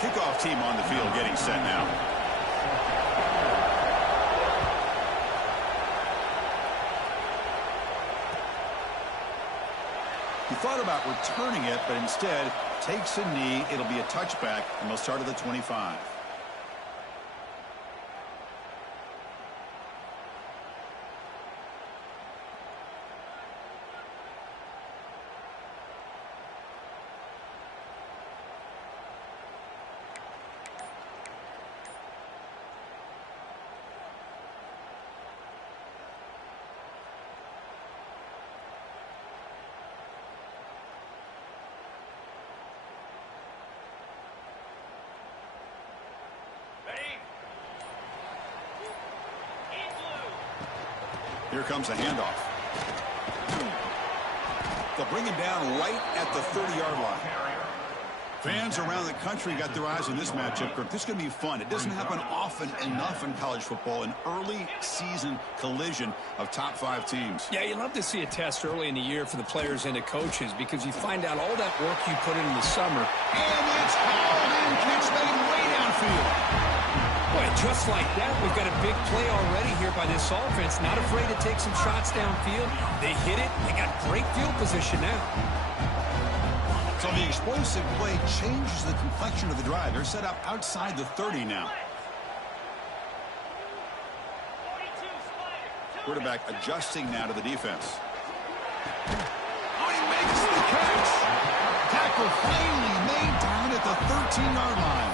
Kickoff team on the field getting set now. He thought about returning it, but instead takes a knee. It'll be a touchback, and they'll start at the 25. Here comes a handoff. They'll bring him down right at the 30-yard line. Fans around the country got their eyes on this matchup, Kirk. This is going to be fun. It doesn't happen often enough in college football, an early season collision of top 5 teams. Yeah, you love to see a test early in the year for the players and the coaches because you find out all that work you put in the summer. And it's hauled in, catch made way downfield. Boy, just like that, we've got a big play already here by this offense. Not afraid to take some shots downfield. They hit it. They got great field position now. So the explosive play changes the complexion of the drive. They're set up outside the 30 now. Quarterback adjusting now to the defense. Oh, he makes the catch. Tackle finally made down at the 13-yard line.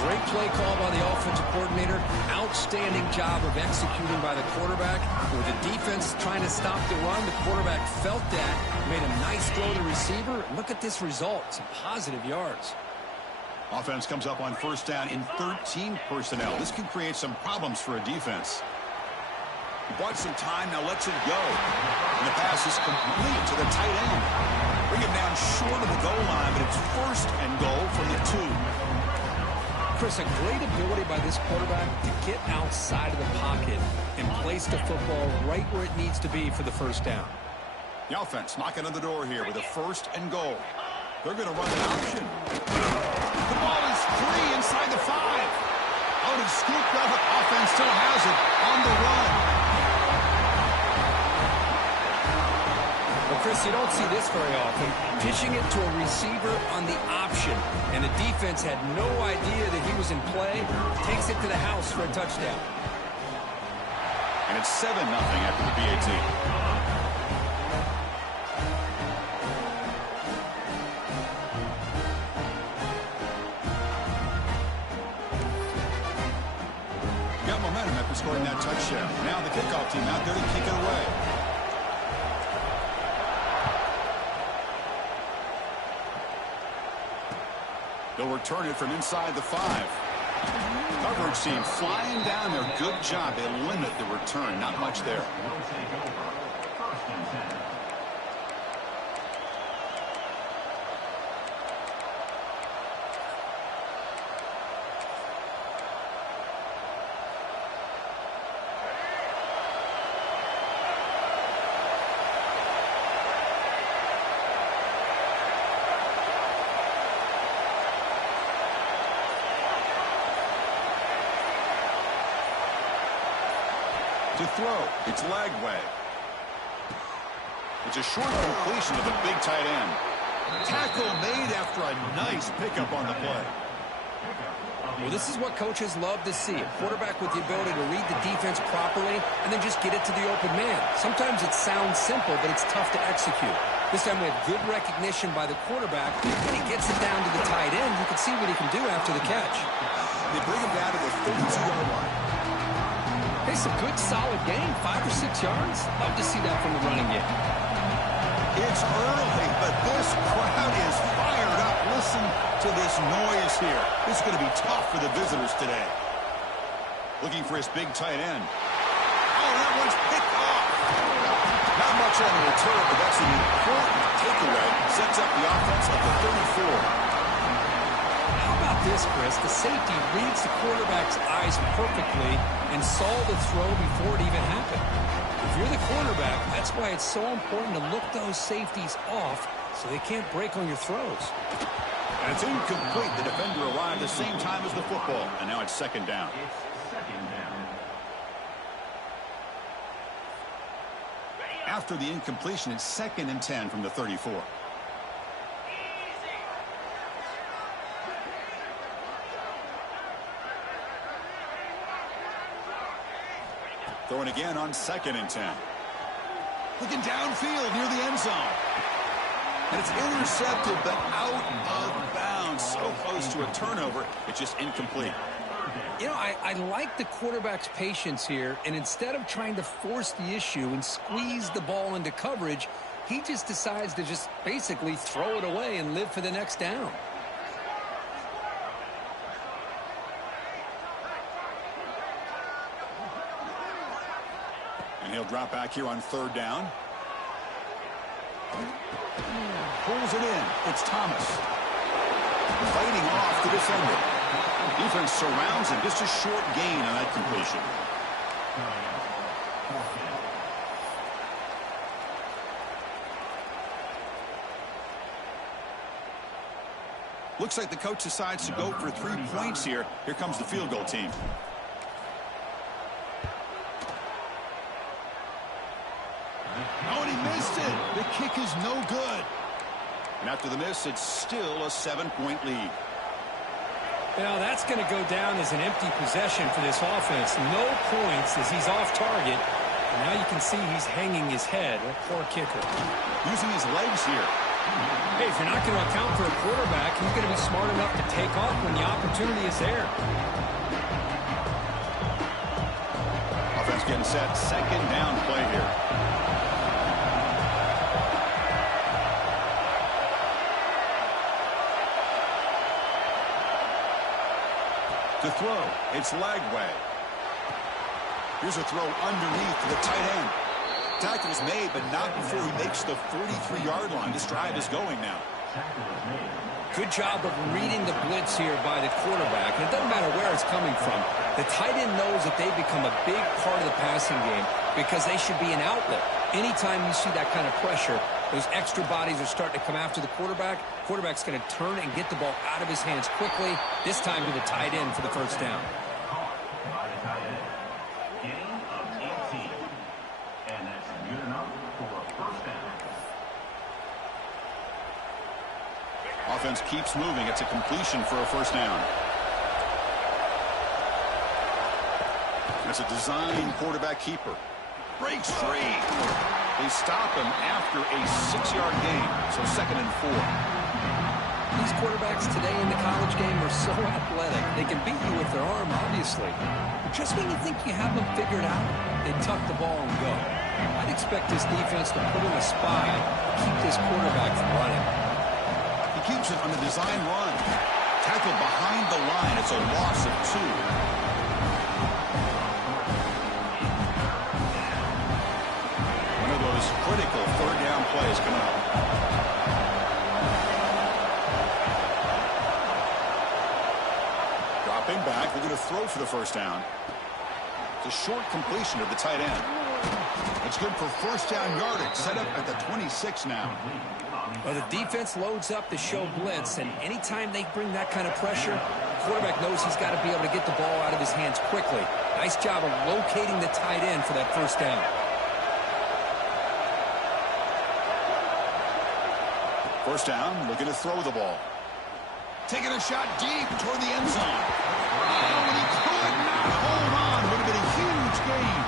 Great play call by the offensive coordinator. Outstanding job of executing by the quarterback. With the defense trying to stop the run, the quarterback felt that, made a nice throw to the receiver. Look at this result. Some positive yards. Offense comes up on first down in 13 personnel. This can create some problems for a defense. He bought some time, now lets it go. And the pass is complete to the tight end. Bring him down short of the goal line, but it's first and goal from the 2. Chris, a great ability by this quarterback to get outside of the pocket and place the football right where it needs to be for the first down. The offense knocking on the door here with a first and goal. They're going to run an option. The ball is free inside the 5. Out and scooped up. Offense still has it on the run. Well, Chris, you don't see this very often. Pitching it to a receiver on the option, and the defense had no idea that he was in play. Takes it to the house for a touchdown. And it's 7-0 after the PAT. Got momentum after scoring that touchdown. Now the kickoff team out there to kick it away. They'll return it from inside the 5. Coverage team flying down there. Good job. They limit the return. Not much there. To throw, it's leg way. It's a short completion to the big tight end. Tackle made after a nice pickup on the play. Well, this is what coaches love to see. A quarterback with the ability to read the defense properly and then just get it to the open man. Sometimes it sounds simple, but it's tough to execute. This time we have good recognition by the quarterback. When he gets it down to the tight end, you can see what he can do after the catch. They bring him down to the 32-yard line. It's a good, solid game, 5 or 6 yards. Love to see that from the running game. It's early, but this crowd is fired up. Listen to this noise here. This is going to be tough for the visitors today. Looking for his big tight end. Oh, that one's picked off. Not much on the return, but that's an important takeaway. Sets up the offense at the 34. This, Chris, the safety reads the quarterback's eyes perfectly and saw the throw before it even happened. If you're the quarterback, that's why it's so important to look those safeties off so they can't break on your throws. And it's incomplete. The defender arrived the same time as the football. And now it's second down. After the incompletion, it's 2nd and 10 from the 34. Throwing again on 2nd and 10. Looking downfield near the end zone. And it's intercepted, but out of bounds. So close to a turnover, it's just incomplete. You know, I like the quarterback's patience here, and instead of trying to force the issue and squeeze the ball into coverage, he just decides to just basically throw it away and live for the next down. And he'll drop back here on 3rd down. Pulls it in. It's Thomas. Fighting off the defender. Defense surrounds him. Just a short gain on that completion. Looks like the coach decides to go for 3 points here. Here comes the field goal team. Oh, and he missed it. The kick is no good. And after the miss, it's still a 7-point lead. Now that's going to go down as an empty possession for this offense. No points as he's off target. And now you can see he's hanging his head. What poor kicker. Using his legs here. Hey, if you're not going to account for a quarterback, he's going to be smart enough to take off when the opportunity is there. Offense getting set. 2nd down play here. To throw, it's Lagway. Here's a throw underneath to the tight end. Tackle's made, but not before he makes the 43-yard line. This drive is going now. Good job of reading the blitz here by the quarterback. And it doesn't matter where it's coming from. The tight end knows that they become a big part of the passing game because they should be an outlet. Anytime you see that kind of pressure, those extra bodies are starting to come after the quarterback. Quarterback's going to turn and get the ball out of his hands quickly, this time to the tight end for the first down. Offense keeps moving. It's a completion for a first down. That's a design quarterback keeper. Breaks free. They stop him after a 6-yard gain. So 2nd and 4. These quarterbacks today in the college game are so athletic. They can beat you with their arm, obviously. But just when you think you have them figured out, they tuck the ball and go. I'd expect this defense to put in a spy to keep this quarterback from running. He keeps it on the design run. Tackle behind the line. It's a loss of 2. Critical 3rd down plays coming up. Dropping back. They're going to throw for the first down. It's a short completion of the tight end. It's good for first down yardage. Set up at the 26 now. Well, the defense loads up to show blitz, and anytime they bring that kind of pressure, the quarterback knows he's got to be able to get the ball out of his hands quickly. Nice job of locating the tight end for that first down. First down, looking to throw the ball. Taking a shot deep toward the end zone. Oh, and he could not hold on. Would have been a huge gain.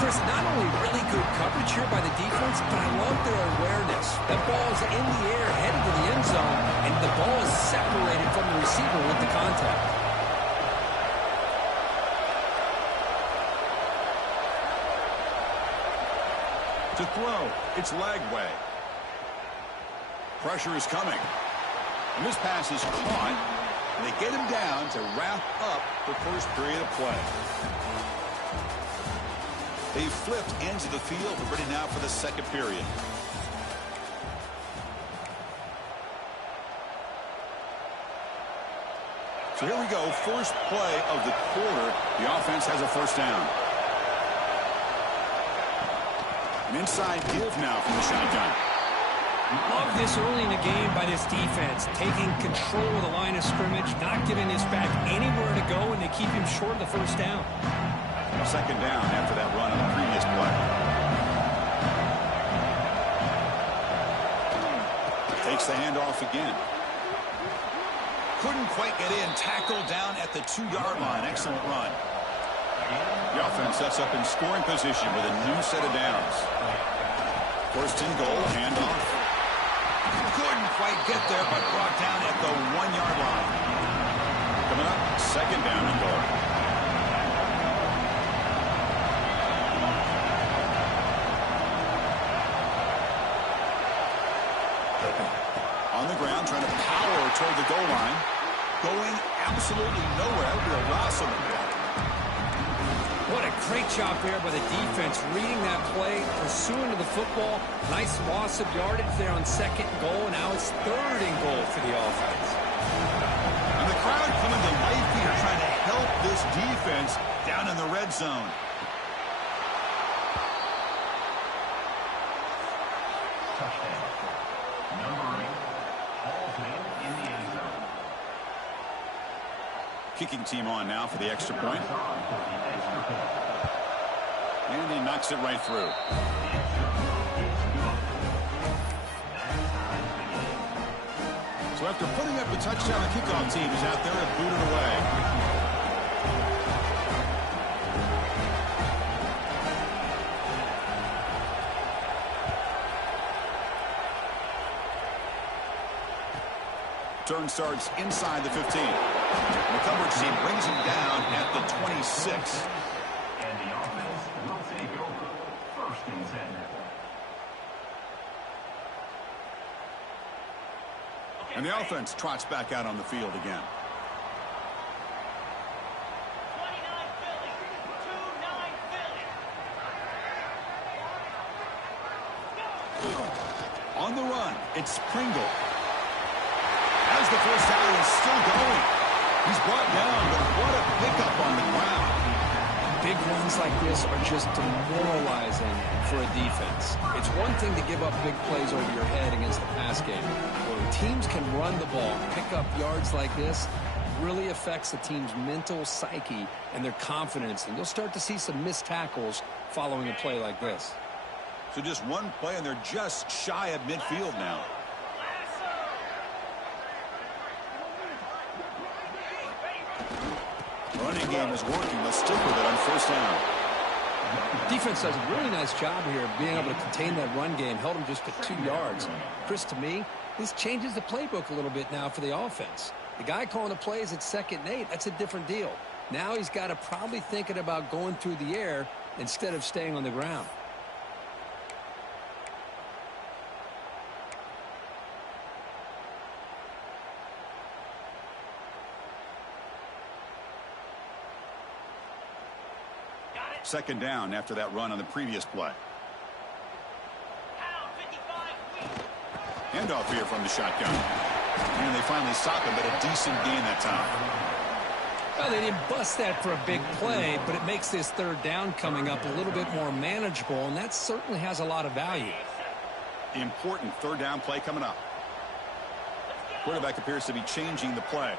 Chris, not only really good coverage here by the defense, but I love their awareness. That ball is in the air, headed to the end zone, and the ball is separated from the receiver with the contact. To throw, it's Lagway. Pressure is coming. And this pass is caught. And they get him down to wrap up the first period of play. They flipped ends of the field. We're ready now for the second period. So here we go. First play of the quarter. The offense has a first down. An inside give now from the shotgun. Love this early in the game by this defense, taking control of the line of scrimmage, not giving this back anywhere to go, and they keep him short of the first down. Second down after that run on the previous play. Takes the handoff again. Couldn't quite get in. Tackled down at the 2-yard line. Excellent run. The offense sets up in scoring position with a new set of downs. First and goal, handoff. Couldn't quite get there, but brought down at the 1-yard line. Coming up, second down and goal. On the ground, trying to power toward the goal line. Going absolutely nowhere. That would be a loss of the ball. What a great job there by the defense, reading that play, pursuing to the football. Nice loss of yardage there on second and goal, and now it's third and goal for the offense. And the crowd coming to life here, trying to help this defense down in the red zone. Touchdown. Number 8, Halsman in the end zone. Kicking team on now for the extra point. And he knocks it right through. So after putting up the touchdown, the kickoff team is out there and booted away. Turn starts inside the 15. The coverage team brings him down at the 26. And the offense will take over. First and 10. And the offense trots back out on the field again. 29 Philly. 2-9 Philly. On the run, it's Pringle. As the first down is still going. He's brought down, but what a pickup on the ground. Big runs like this are just demoralizing for a defense. It's one thing to give up big plays over your head against the pass game. When teams can run the ball, pick up yards like this, really affects the team's mental psyche and their confidence. And you'll start to see some missed tackles following a play like this. So just one play, and they're just shy of midfield now. Running game is working. Let's stick with it on first down. Defense does a really nice job here of being able to contain that run game. Held him just to 2 yards. Chris, to me, this changes the playbook a little bit now for the offense. The guy calling the plays at 2nd and 8, that's a different deal. Now he's got to probably thinking about going through the air instead of staying on the ground. Second down after that run on the previous play. Handoff here from the shotgun. And they finally stop him, but a decent gain that time. Well, they didn't bust that for a big play, but it makes this third down coming up a little bit more manageable, and that certainly has a lot of value. Important third down play coming up. Quarterback appears to be changing the play.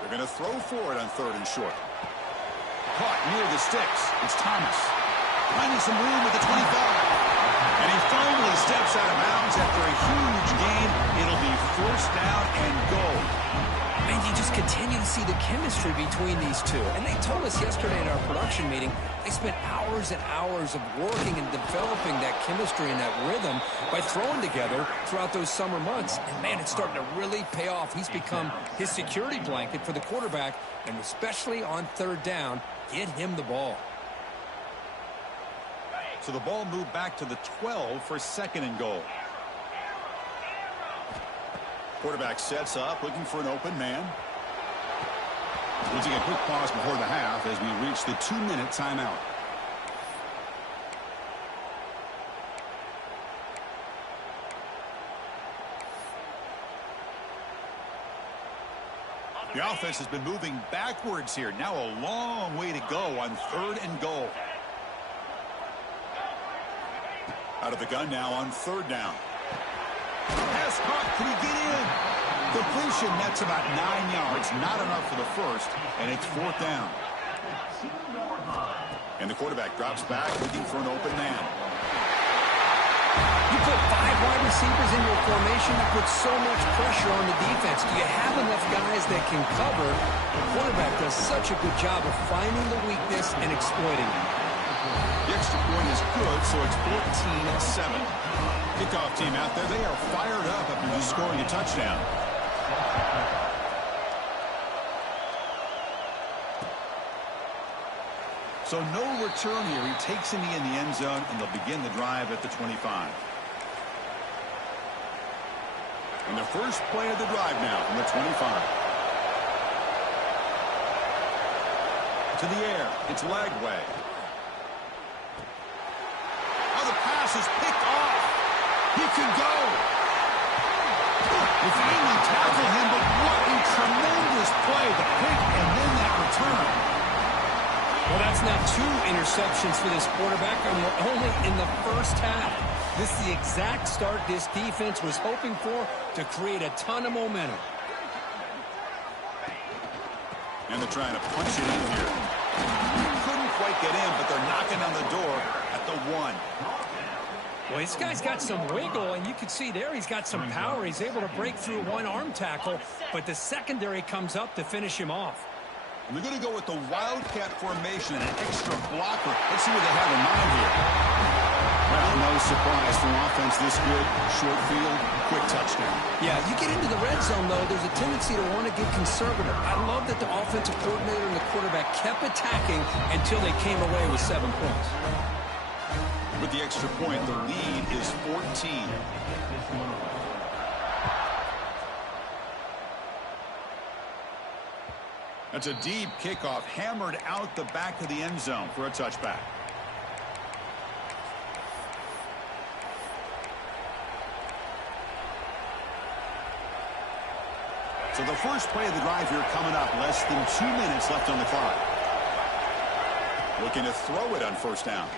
They're going to throw for it on 3rd and short. Caught near the sticks. It's Thomas. Finding some room at the 25. And he finally steps out of bounds after a huge gain. It'll be first down and goal. And you just continue to see the chemistry between these two. And they told us yesterday in our production meeting, they spent hours and hours of working and developing that chemistry and that rhythm by throwing together throughout those summer months. And, man, it's starting to really pay off. He's become his security blanket for the quarterback, and especially on 3rd down, get him the ball. So the ball moved back to the 12 for 2nd and goal. Quarterback sets up, looking for an open man. We'll take a quick pause before the half as we reach the 2-minute timeout. The offense has been moving backwards here. Now a long way to go on 3rd and goal. Out of the gun now on third down. Pass caught. Can he get in? Completion nets about 9 yards. Not enough for the first, and it's fourth down. And the quarterback drops back looking for an open man. You put 5 wide receivers into a formation that puts so much pressure on the defense. Do you have enough guys that can cover? The quarterback does such a good job of finding the weakness and exploiting it. The extra point is good, so it's 14-7. Kickoff team out there, they are fired up after just scoring a touchdown. So no return here. He takes him in the end zone, and they'll begin the drive at the 25. And the first play of the drive now from the 25. To the air. It's Lagway. Oh, the pass is picked off. He can go. They finally tackle him, but what a tremendous play. The pick and then that return. Well, that's now 2 interceptions for this quarterback, and we're only in the first half. This is the exact start this defense was hoping for to create a ton of momentum. And they're trying to punch it in here. Couldn't quite get in, but they're knocking on the door at the 1. Well, this guy's got some wiggle, and you can see there he's got some power. He's able to break through one arm tackle, but the secondary comes up to finish him off. They're going to go with the Wildcat formation and an extra blocker. Let's see what they have in mind here. Well, no surprise for an offense this good. Short field, quick touchdown. Yeah, you get into the red zone, though, there's a tendency to want to get conservative. I love that the offensive coordinator and the quarterback kept attacking until they came away with 7 points. With the extra point, the lead is 14. That's a deep kickoff, hammered out the back of the end zone for a touchback. So the first play of the drive here coming up, less than 2 minutes left on the clock. Looking to throw it on first down.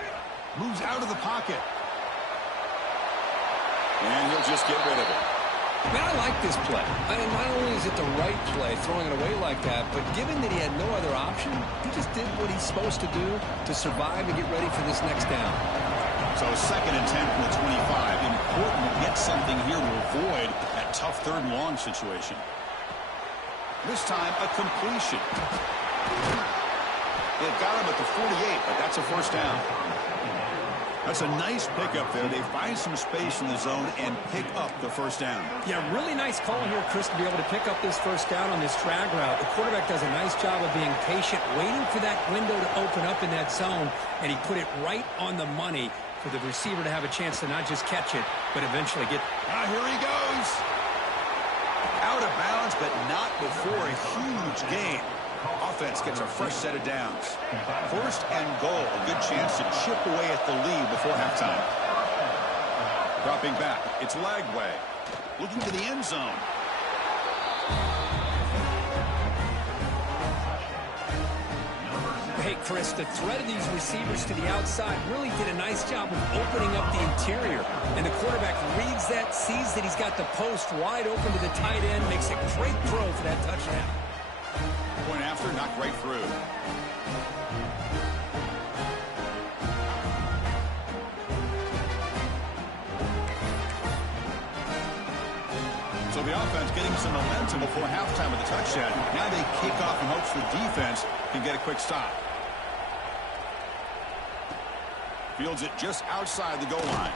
Moves out of the pocket. And he'll just get rid of it. Man, I like this play. I mean, not only is it the right play, throwing it away like that, but given that he had no other option, he just did what he's supposed to do to survive and get ready for this next down. So 2nd and 10 from the 25. Important to get something here to avoid that tough 3rd and long situation. This time, a completion. They've got him at the 48, but that's a first down. That's a nice pickup there. They find some space in the zone and pick up the first down. Yeah, really nice call here, Chris, to be able to pick up this first down on this drag route. The quarterback does a nice job of being patient, waiting for that window to open up in that zone, and he put it right on the money for the receiver to have a chance to not just catch it, but eventually get... Ah, here he goes. Out of bounds, but not before a huge gain. Offense gets a fresh set of downs. 1st and goal. A good chance to chip away at the lead before halftime. Dropping back. It's Lagway. Looking to the end zone. Hey, Chris, the threat of these receivers to the outside really did a nice job of opening up the interior. And the quarterback reads that, sees that he's got the post wide open to the tight end, makes a great throw for that touchdown. Point after, knocked right through. So the offense getting some momentum before halftime with the touchdown. Now they kick off in hopes the defense can get a quick stop. Fields it just outside the goal line.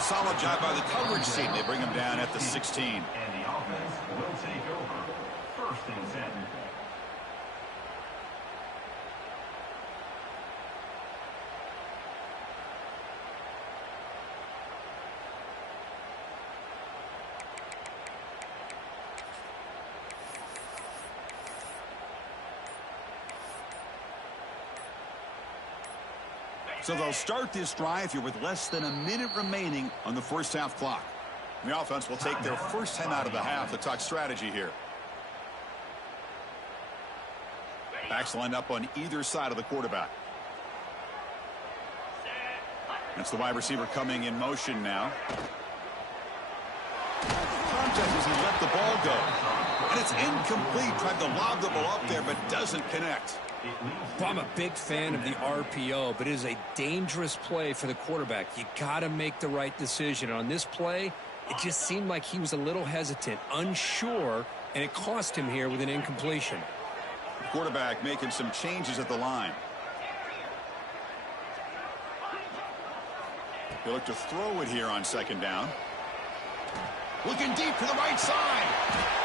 Solid job by the coverage team. They bring him down at the 16. And the offense will take over 1st and 10. So they'll start this drive here with less than a minute remaining on the first half clock. The offense will take their first 10 out of the half to talk strategy here. Backs lined up on either side of the quarterback. That's the wide receiver coming in motion now. Contact as he let the ball go. And it's incomplete. Tried to lob the ball up there, but doesn't connect. Well, I'm a big fan of the RPO, but it is a dangerous play for the quarterback. You got to make the right decision. On this play, it just seemed like he was a little hesitant, unsure, and it cost him here with an incompletion. Quarterback making some changes at the line. He'll look to throw it here on second down. Looking deep to the right side.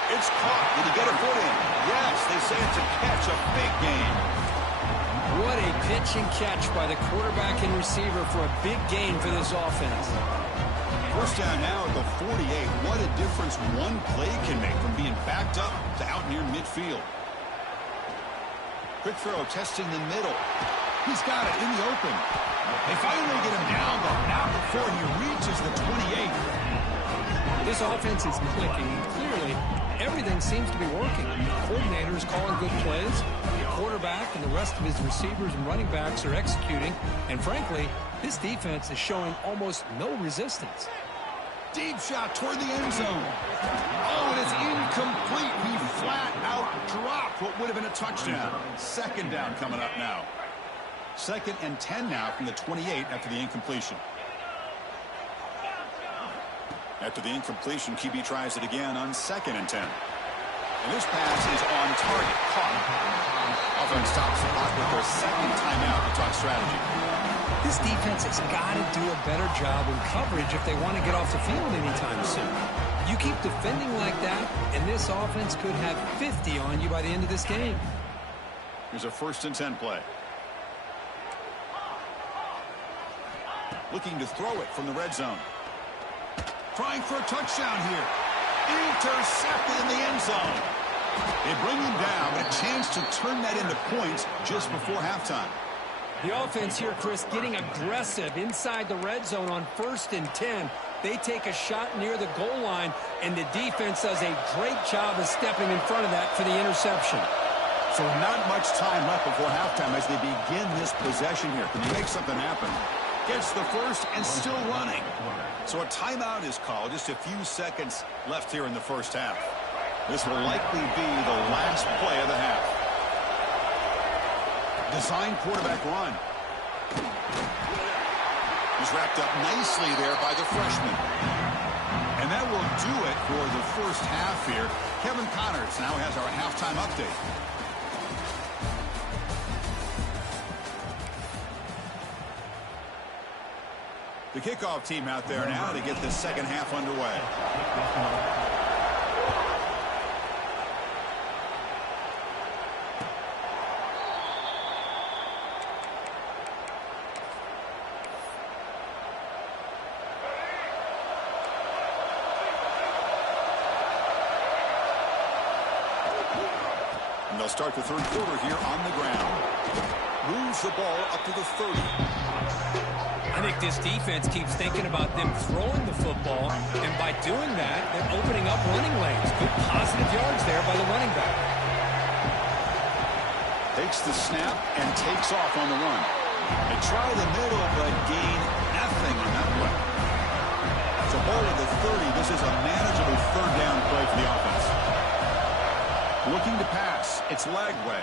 It's caught. Did he get a foot in? Yes, they say it's a catch, a big gain. What a pitch and catch by the quarterback and receiver for a big gain for this offense. First down now at the 48. What a difference one play can make from being backed up to out near midfield. Quick throw, testing the middle. He's got it in the open. They finally get him down, but not before he reaches the 28. This offense is clicking. Clearly, everything seems to be working. The coordinator is calling good plays. The quarterback and the rest of his receivers and running backs are executing. And frankly, this defense is showing almost no resistance. Deep shot toward the end zone. Oh, and it's incomplete. He flat out dropped what would have been a touchdown. Second down coming up now. 2nd and 10 now from the 28 after the incompletion. After the incompletion, QB tries it again on 2nd and 10. And this pass is on target. Caught. Offense stops the clock with their second timeout to talk strategy. This defense has got to do a better job in coverage if they want to get off the field anytime soon. You keep defending like that, and this offense could have 50 on you by the end of this game. Here's a 1st and 10 play. Looking to throw it from the red zone. Trying for a touchdown here. Intercepted in the end zone. They bring him down, but a chance to turn that into points just before halftime. The offense here, Chris, getting aggressive inside the red zone on 1st and 10. They take a shot near the goal line, and the defense does a great job of stepping in front of that for the interception. So not much time left before halftime as they begin this possession here. Can you make something happen? Gets the first and still running. So a timeout is called. Just a few seconds left here in the first half. This will likely be the last play of the half. Design quarterback run. He's wrapped up nicely there by the freshman. And that will do it for the first half here. Kevin Connors now has our halftime update. The kickoff team out there now to get this second half underway. And they'll start the third quarter here on the ground. Moves the ball up to the 30. I think this defense keeps thinking about them throwing the football, and by doing that, they're opening up running lanes. Good positive yards there by the running back. Takes the snap and takes off on the run. They try the middle, but gain nothing on that play. So ball at the 30. This is a manageable third down play for the offense. Looking to pass. It's Lagway.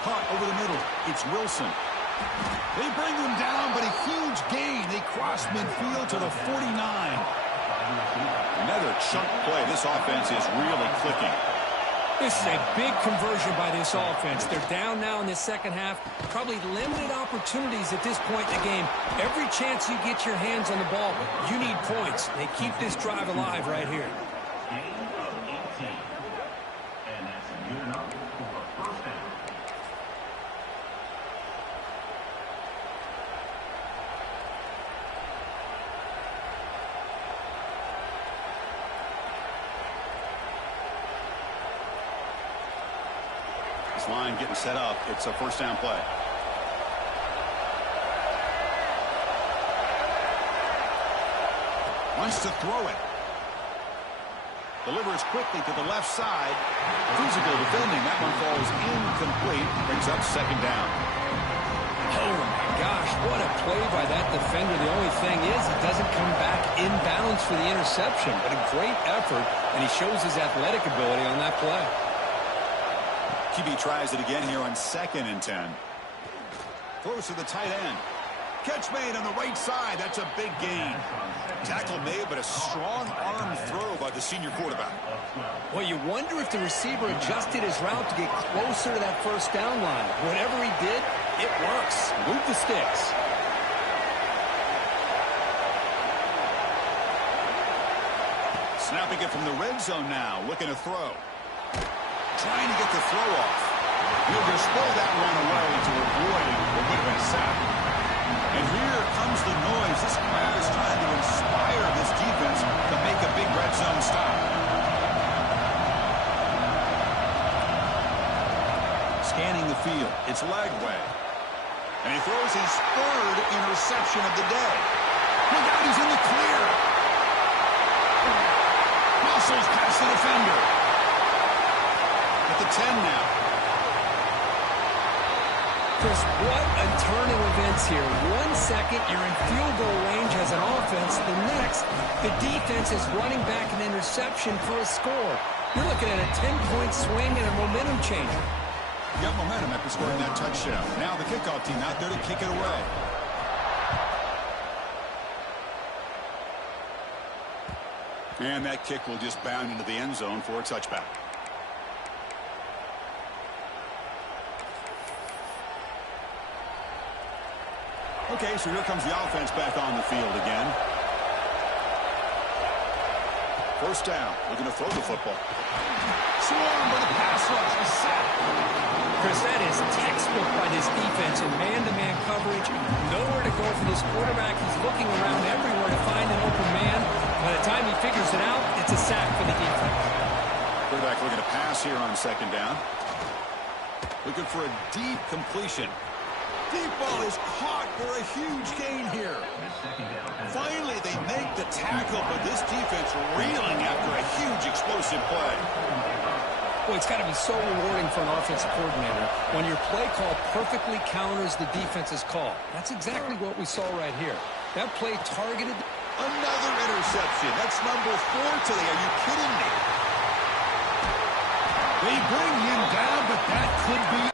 Caught over the middle. It's Wilson. They bring him down, but a huge gain. They cross midfield to the 49. Another chunk play. This offense is really clicking. This is a big conversion by this offense. They're down now in the second half. Probably limited opportunities at this point in the game. Every chance you get your hands on the ball, you need points. They keep this drive alive right here. Gain of 18. And that's good enough for a first down. Line getting set up. It's a first down play. Wants to throw it. Delivers quickly to the left side. Physical defending. That one falls incomplete. Brings up second down. Oh, my gosh. What a play by that defender. The only thing is he doesn't come back in bounds for the interception, but a great effort, and he shows his athletic ability on that play. QB tries it again here on 2nd and 10. Throws to the tight end. Catch made on the right side. That's a big gain. Tackle made, but a strong arm throw by the senior quarterback. Well, you wonder if the receiver adjusted his route to get closer to that first down line. Whatever he did, it works. Move the sticks. Snapping it from the red zone now. Looking to throw. Trying to get the throw off. He'll just throw that one away to avoid what would have been a sack. And here comes the noise. This crowd is trying to inspire this defense to make a big red zone stop. Scanning the field. It's Lagway. And he throws his 3rd interception of the day. Look out, he's in the clear. Muscles past the defender. At the 10 now. Chris, what a turn of events here. 1 second, you're in field goal range as an offense. The next, the defense is running back an interception for a score. You're looking at a 10-point swing and a momentum changer. You got momentum after scoring that touchdown. Now the kickoff team out there to kick it away. And that kick will just bound into the end zone for a touchback. Okay, so here comes the offense back on the field again. First down, looking to throw the football. Swarm with a pass rush, a sack. Chris, that is textbook by this defense in man-to-man coverage. Nowhere to go for this quarterback. He's looking around everywhere to find an open man. By the time he figures it out, it's a sack for the defense. Quarterback looking to pass here on 2nd down. Looking for a deep completion. Deep ball is caught for a huge gain here. Finally, they make the tackle, but this defense reeling after a huge explosive play. Well, it's got to be so rewarding for an offensive coordinator when your play call perfectly counters the defense's call. That's exactly what we saw right here. That play targeted. Another interception. That's number 4 today. Are you kidding me? They bring him down, but that could be